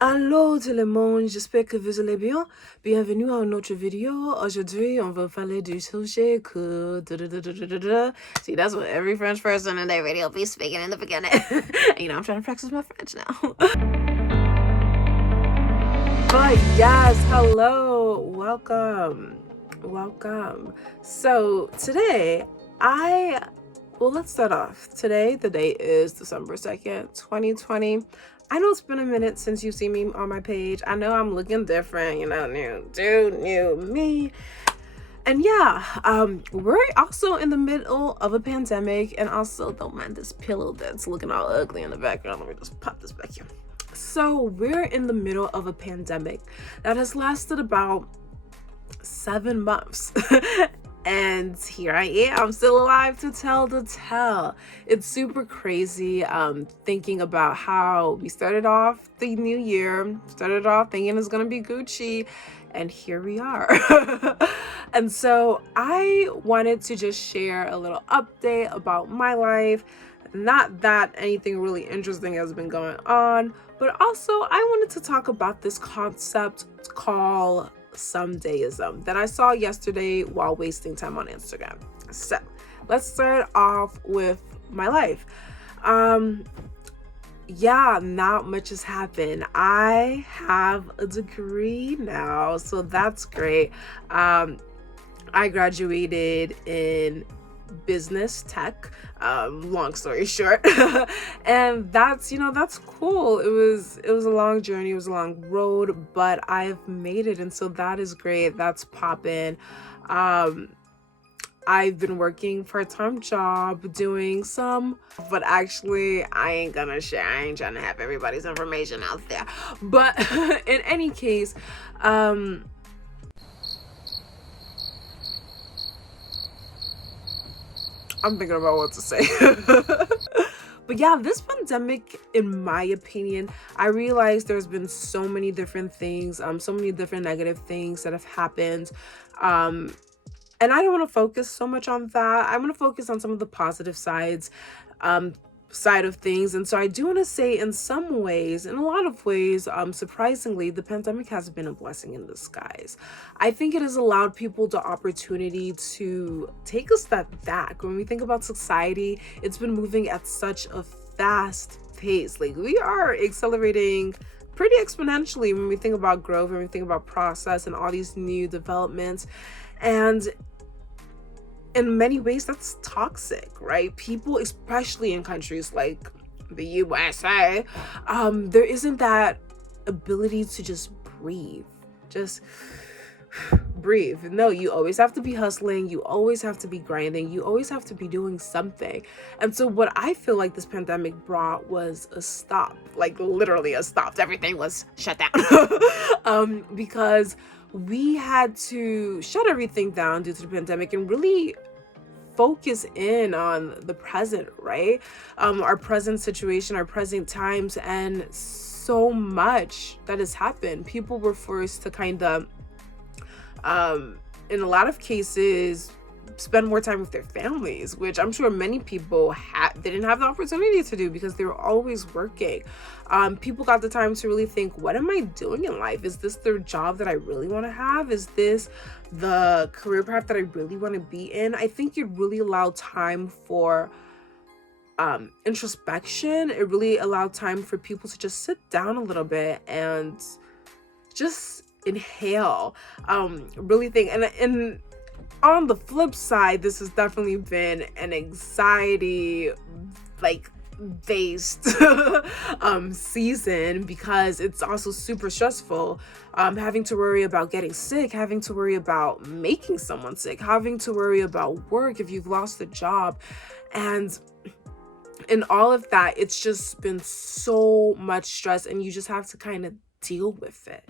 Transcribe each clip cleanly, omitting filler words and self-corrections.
Allô tout le monde, j'espère que vous allez bien. Bienvenue à une autre vidéo. Aujourd'hui, on va parler du sujet que... See, that's what every French person in their video be speaking in the beginning. I'm trying to practice my French now. But yes, hello, welcome. So today, let's start off. Today, the date is December 2nd, 2020. I know it's been a minute since you've seen me on my page. I know I'm looking different, new me. And we're also in the middle of a pandemic, and also don't mind this pillow that's looking all ugly in the background. Let me just pop this back here. So we're in the middle of a pandemic that has lasted about 7 months. And here I am, still alive to tell the tale. It's super crazy thinking about how we started off the new year, started off thinking it's gonna be Gucci, and here we are. And so I wanted to just share a little update about my life. Not that anything really interesting has been going on, but also I wanted to talk about this concept called Somedayism that I saw yesterday while wasting time on Instagram. So let's start off with my life. Not much has happened. I have a degree now, so that's great. I graduated in business tech, long story short. And that's cool. It was a long journey, it was a long road, but I've made it, and so that is great. That's popping. I've been working part-time job doing some, but actually I ain't gonna share. I ain't trying to have everybody's information out there, but in any case, I'm thinking about what to say. But yeah, this pandemic, in my opinion, I realized there's been so many different things, so many different negative things that have happened. And I don't want to focus so much on that. I want to focus on some of the positive side of things. And so I do want to say, in some ways, in a lot of ways, surprisingly, the pandemic has been a blessing in disguise. I think it has allowed people the opportunity to take a step back. When we think about society, it's been moving at such a fast pace. Like, we are accelerating pretty exponentially when we think about growth, when we think about process and all these new developments. And in many ways, that's toxic, right? People, especially in countries like the USA, there isn't that ability to just breathe. Just breathe. No, you always have to be hustling. You always have to be grinding. You always have to be doing something. And so what I feel like this pandemic brought was a stop, like literally a stop. Everything was shut down because we had to shut everything down due to the pandemic and really focus in on the present, right? Our present situation, our present times, and so much that has happened. People were forced to kind of, in a lot of cases, spend more time with their families, which I'm sure many people didn't have the opportunity to do because they were always working. People got the time to really think, what am I doing in life? Is this the job that I really want to have? Is this the career path that I really want to be in? I think it really allowed time for introspection. It really allowed time for people to just sit down a little bit and just inhale, really think. And on the flip side, this has definitely been an anxiety based season, because it's also super stressful, having to worry about getting sick, having to worry about making someone sick, having to worry about work if you've lost a job, and in all of that, it's just been so much stress, and you just have to kind of deal with it.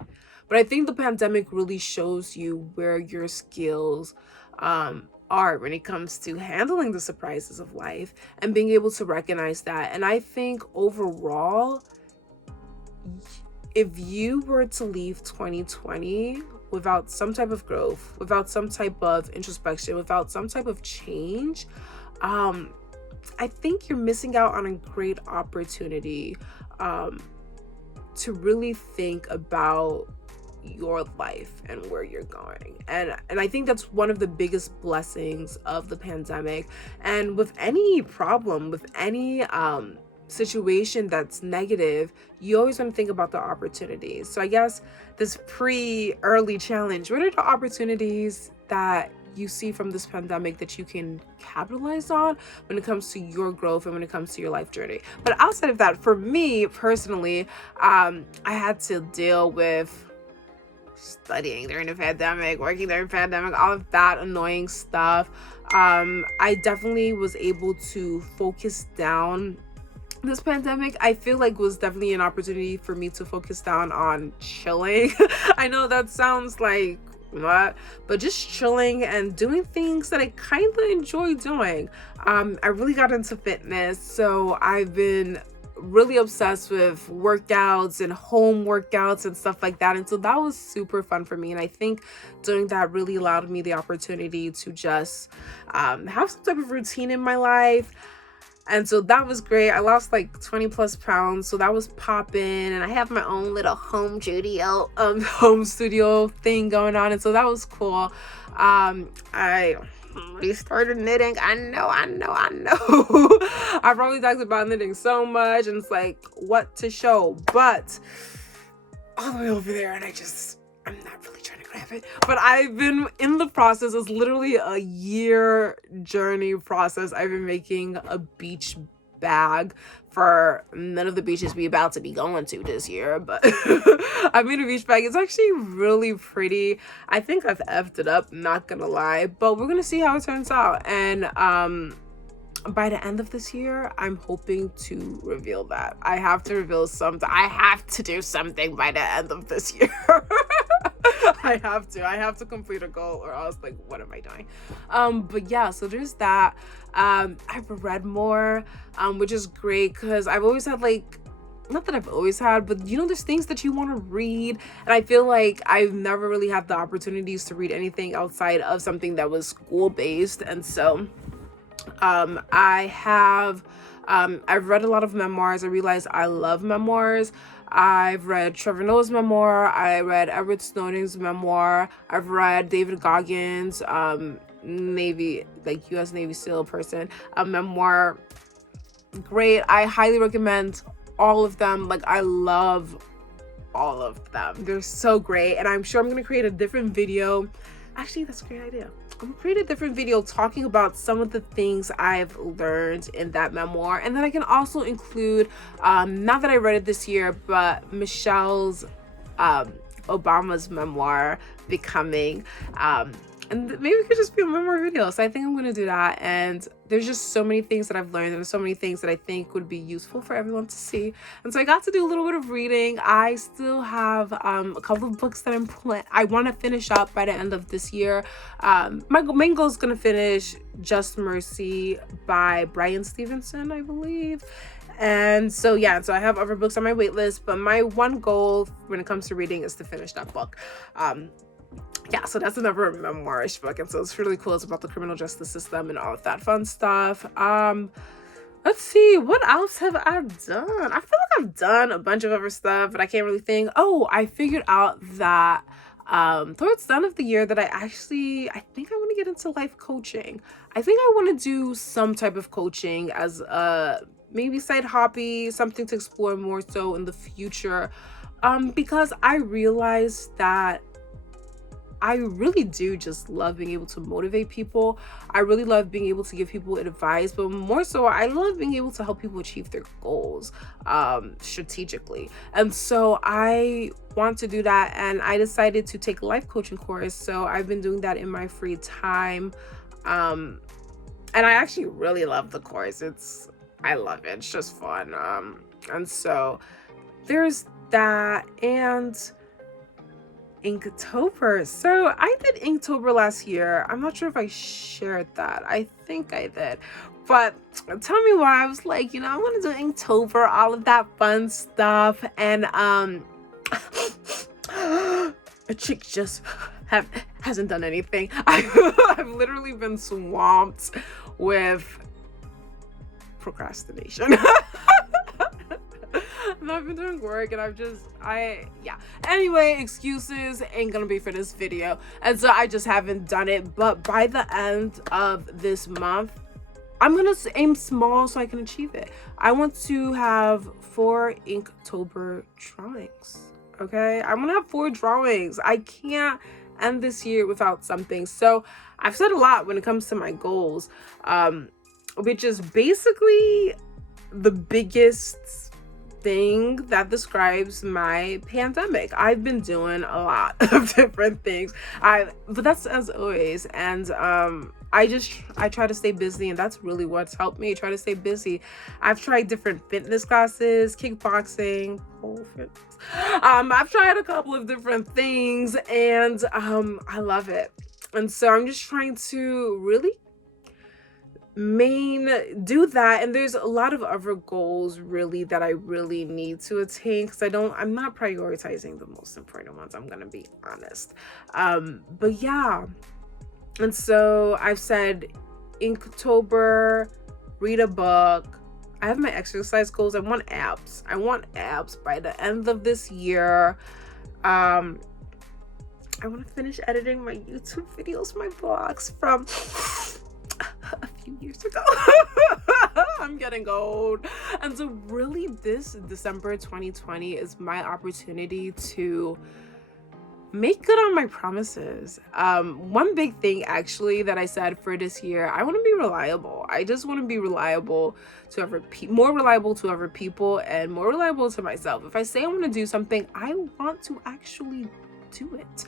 But I think the pandemic really shows you where your skills are when it comes to handling the surprises of life and being able to recognize that. And I think overall, if you were to leave 2020 without some type of growth, without some type of introspection, without some type of change, I think you're missing out on a great opportunity to really think about your life and where you're going. And I think that's one of the biggest blessings of the pandemic. And with any problem, with any situation that's negative, you always want to think about the opportunities. So I guess this early challenge, what are the opportunities that you see from this pandemic that you can capitalize on when it comes to your growth and when it comes to your life journey? But outside of that, for me personally, I had to deal with studying during the pandemic, working during the pandemic, all of that annoying stuff. I definitely was able to focus down this pandemic. I feel like was definitely an opportunity for me to focus down on chilling. I know that sounds like what, but just chilling and doing things that I kind of enjoy doing. I really got into fitness, so I've been really obsessed with workouts and home workouts and stuff like that, and so that was super fun for me. And I think doing that really allowed me the opportunity to just have some type of routine in my life. And so that was great. I lost like 20 plus pounds, so that was popping. And I have my own little home studio thing going on, and so that was cool. I restarted knitting. I know. I probably talked about knitting so much, and it's like what to show, but all the way over there, and I'm not really trying to grab it. But I've been in the process. It's literally a year journey process. I've been making a beach bag for none of the beaches we about to be going to this year, but I made a beach bag. It's actually really pretty. I think I've effed it up, not gonna lie, but we're gonna see how it turns out. And by the end of this year, I'm hoping to reveal that. I have to reveal something. I have to do something by the end of this year. I have to complete a goal, or else like what am I doing? But yeah, so there's that. I've read more, which is great, because I've always had like, not that I've always had, but there's things that you want to read, and I feel like I've never really had the opportunities to read anything outside of something that was school based. And so I've read a lot of memoirs. I realized I love memoirs. I've read Trevor Noah's memoir. I read Edward Snowden's memoir. I've read David Goggins, Navy, like U.S. Navy SEAL person, a memoir. Great. I highly recommend all of them. Like, I love all of them. They're so great. And I'm sure I'm going to create a different video. Actually, that's a great idea. I'm gonna create a different video talking about some of the things I've learned in that memoir. And then I can also include, not that I read it this year, but Michelle's Obama's memoir, Becoming. And maybe it could just be a memoir video. So I think I'm going to do that. And there's just so many things that I've learned, and so many things that I think would be useful for everyone to see. And so I got to do a little bit of reading. I still have a couple of books that I want to finish up by the end of this year. My main goal is going to finish Just Mercy by Brian Stevenson, I believe. And so yeah, so I have other books on my wait list, but my one goal when it comes to reading is to finish that book. Yeah, so that's another memoirish book, and so it's really cool. It's about the criminal justice system and all of that fun stuff. Let's see, what else have I done? I feel like I've done a bunch of other stuff, but I can't really think. Oh, I figured out that towards the end of the year that I think I want to get into life coaching. I think I want to do some type of coaching as a maybe side hobby, something to explore more so in the future, because I realized that I really do just love being able to motivate people. I really love being able to give people advice, but more so, I love being able to help people achieve their goals strategically. And so I want to do that, and I decided to take a life coaching course. So I've been doing that in my free time. And I actually really love the course. I love it. It's just fun. And so there's that. And Inktober. So I did Inktober last year. I'm not sure if I shared that. I think I did. But tell me why. I was like, I want to do Inktober, all of that fun stuff. And a chick just hasn't done anything. I've literally been swamped with procrastination. I've been doing work and yeah. Anyway, excuses ain't gonna be for this video. And so I just haven't done it. But by the end of this month, I'm gonna aim small so I can achieve it. I want to have 4 Inktober drawings. Okay, I want to have 4 drawings. I can't end this year without something. So I've said a lot when it comes to my goals, which is basically the biggest thing that describes my pandemic. I've been doing a lot of different things. But that's as always. And I try to stay busy, and that's really what's helped me try to stay busy. I've tried different fitness classes, kickboxing, pole fitness. I've tried a couple of different things, and I love it. And so I'm just trying to really do that. And there's a lot of other goals really that I really need to attain, because I'm not prioritizing the most important ones, I'm gonna be honest. But yeah. And so I've said Inktober, read a book. I have my exercise goals. I want abs by the end of this year. I want to finish editing my YouTube videos, my vlogs from a few years ago. I'm getting old. And so really this December 2020 is my opportunity to make good on my promises. One big thing actually that I said for this year, I want to be reliable. I just want to be reliable to more reliable to other people and more reliable to myself. If I say I want to do something, I want to actually do it.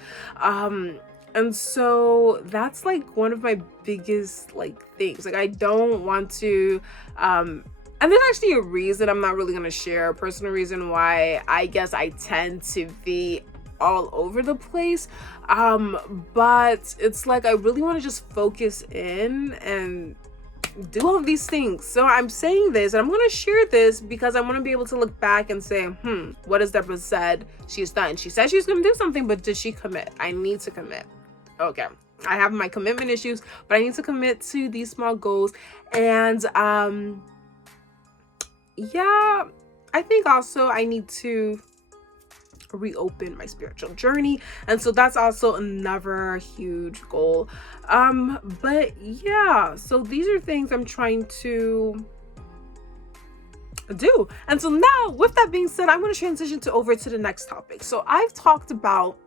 And so that's like one of my biggest things. I don't want to and there's actually a reason I'm not really going to share, a personal reason why I guess I tend to be all over the place, but it's I really want to just focus in and do all of these things. So I'm saying this, and I'm going to share this because I want to be able to look back and say, what has Deborah said she's done? She said she's going to do something, but did she commit? I need to commit. Okay, I have my commitment issues, but I need to commit to these small goals. And yeah, I think also I need to reopen my spiritual journey, and so that's also another huge goal. But yeah, so these are things I'm trying to do. And so now, with that being said, I'm going to transition over to the next topic. So I've talked about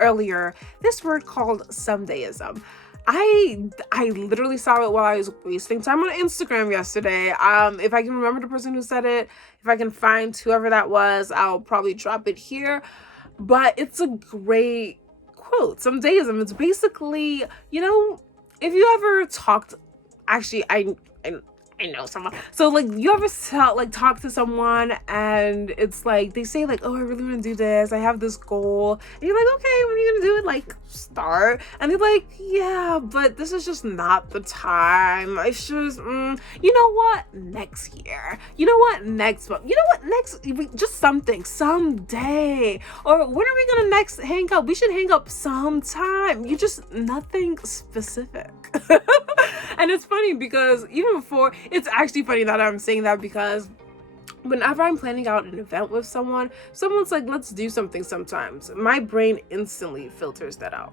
earlier this word called Somedayism. I literally saw it while I was wasting time on Instagram yesterday. If I can remember the person who said it, if I can find whoever that was, I'll probably drop it here. But it's a great quote. Somedayism. It's basically, if you ever talked, actually, I know someone. So you ever talk to someone and it's they say oh, I really want to do this, I have this goal, and you're okay, when are you gonna do it? Start. And they're yeah, but this is just not the time. It's just you know what, next year, you know what, next month, you know what, next week, just something, someday, or when are we gonna next hang up? We should hang up sometime. You just nothing specific. And it's funny because even before, it's actually funny that I'm saying that, because whenever I'm planning out an event with someone's let's do something sometimes, my brain instantly filters that out.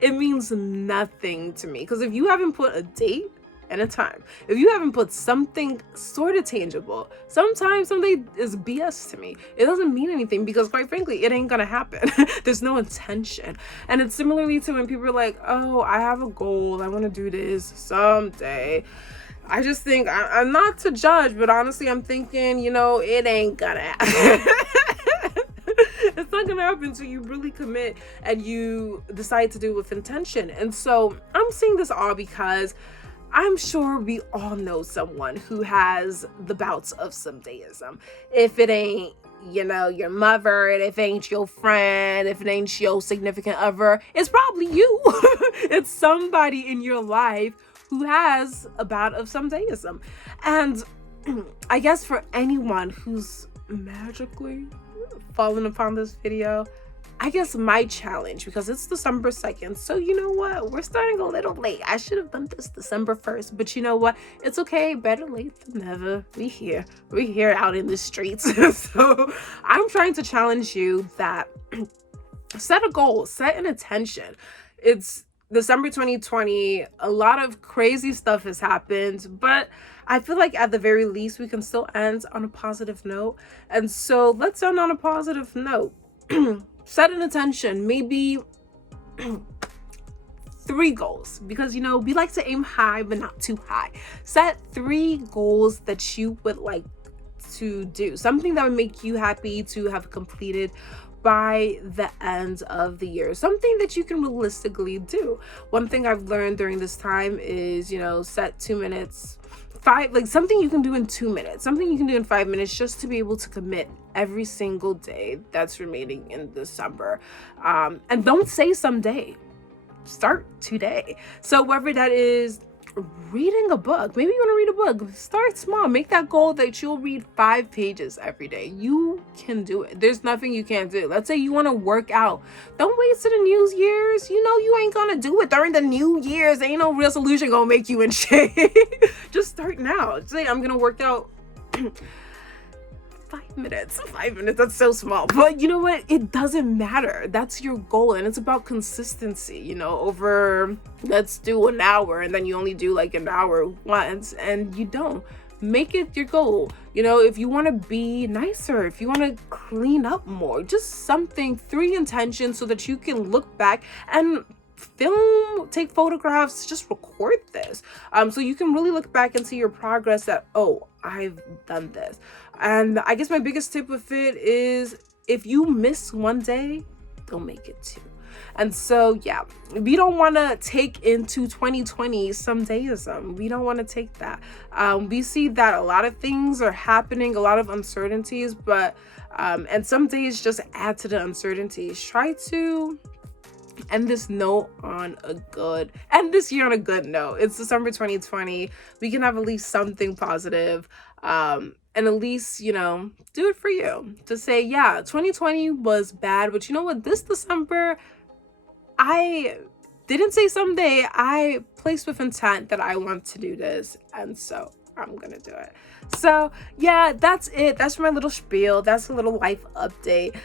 It means nothing to me, because if you haven't put a date and a time, if you haven't put something sort of tangible, sometimes something is BS to me. It doesn't mean anything, because quite frankly, it ain't gonna happen. There's no intention. And it's similarly to when people are oh, I have a goal, I want to do this someday. I just think, I'm not to judge, but honestly, I'm thinking, it ain't gonna happen. It's not gonna happen until you really commit and you decide to do it with intention. And so I'm saying this all because I'm sure we all know someone who has the bouts of Somedayism. If it ain't, your mother, and if it ain't your friend, if it ain't your significant other, it's probably you. It's somebody in your life who has a bout of Somedayism. And I guess for anyone who's magically fallen upon this video, I guess my challenge, because it's December 2nd, so you know what, we're starting a little late. I should have done this December 1st, but you know what, it's okay, better late than never. We're here out in the streets. So I'm trying to challenge you that set a goal, set an intention. It's December 2020, a lot of crazy stuff has happened, but I feel like at the very least we can still end on a positive note. And so let's end on a positive note. Set an intention, maybe 3 goals, because you know we like to aim high but not too high. Set 3 goals that you would like to do, something that would make you happy to have completed by the end of the year, something that you can realistically do. One thing I've learned during this time is, you know, set 2 minutes, 5, like something you can do in 2 minutes, something you can do in 5 minutes, just to be able to commit every single day that's remaining in December. And don't say someday, start today. So whether that is reading a book, maybe you want to read a book, start small. Make that goal that you'll read 5 pages every day. You can do it. There's nothing you can't do. Let's say you want to work out, don't wait till the New Year's. You know you ain't gonna do it during the New Year's. Ain't no resolution gonna make you in shape. Just start now. Say I'm gonna work out 5 minutes, that's so small, but you know what, it doesn't matter. That's your goal, and it's about consistency. You know, over, let's do an hour and then you only do like an hour once and you don't. Make it your goal. You know, if you want to be nicer, if you want to clean up more, just something. 3 intentions so that you can look back and film, take photographs, just record this, so you can really look back and see your progress, that, oh, I've done this. And I guess my biggest tip with it is, if you miss one day, don't make it 2. And so yeah, we don't want to take into 2020 Somedayism. We don't want to take that. We see that a lot of things are happening, a lot of uncertainties, but and some days just add to the uncertainties. Try to end this year on a good note. It's December 2020. We can have at least something positive, and at least, you know, do it for you, to say, yeah, 2020 was bad, but you know what, this December, I didn't say someday, I placed with intent that I want to do this, and so I'm gonna do it. So yeah, that's it. That's my little spiel. That's a little life update.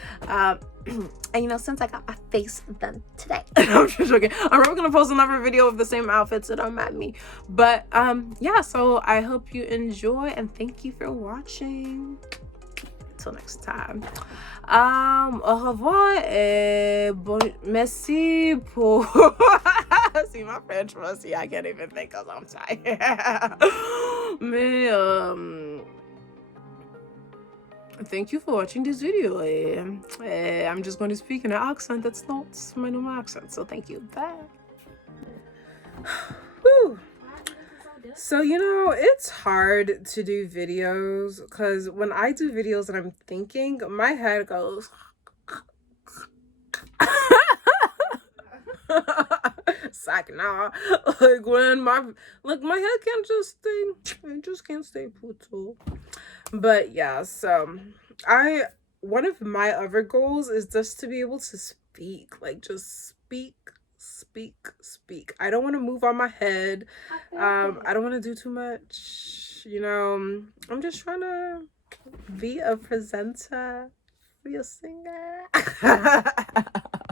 And you know, since I got my face done today, I'm just joking. I'm probably gonna post another video of the same outfits that I'm at me. But yeah, so I hope you enjoy, and thank you for watching. Until next time. Au revoir et merci pour see my French rusty. I can't even think because I'm tired. Mais thank you for watching this video. I'm just going to speak in an accent that's not my normal accent, so thank you. Bye. Whew. So, you know, it's hard to do videos because when I do videos and I'm thinking, my head goes nah. Like when my head can't just stay, it just can't stay put. But yeah, so one of my other goals is just to be able to speak, like just speak. I don't want to move on my head. I don't want to do too much, you know. I'm just trying to be a presenter, be a singer.